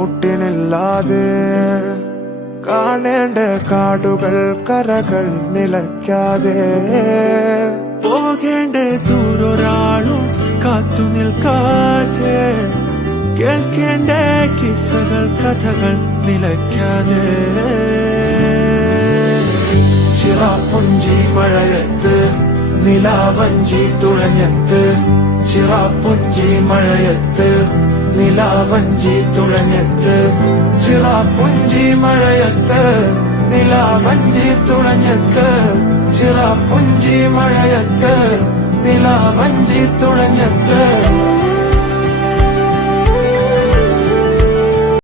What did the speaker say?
ഒട്ടിനില്ലാതെ കാണേണ്ട കാടുകൾ കരകൾ നിലയ്ക്കാതെ പോകേണ്ട ദൂരൊരാളും കാത്തു നിൽക്കാതെ കേൾക്കേണ്ട കിസ്സകൾ കഥകൾ നിലയ്ക്കാതെ ചിറാപ്പുഞ്ചി മഴയത്ത് നിലാവഞ്ചി തുഴഞ്ഞത്ത് ചിറാപ്പുഞ്ചി മഴയത്ത് നിലാവഞ്ചി തുഴഞ്ഞത്ത് ചിറാപ്പുഞ്ചി മഴയത്ത് നിലാവഞ്ചി തുഴഞ്ഞത്ത് ചിറാപ്പുഞ്ചി മഴയത്ത് നിലാവഞ്ചി തുഴഞ്ഞത്ത്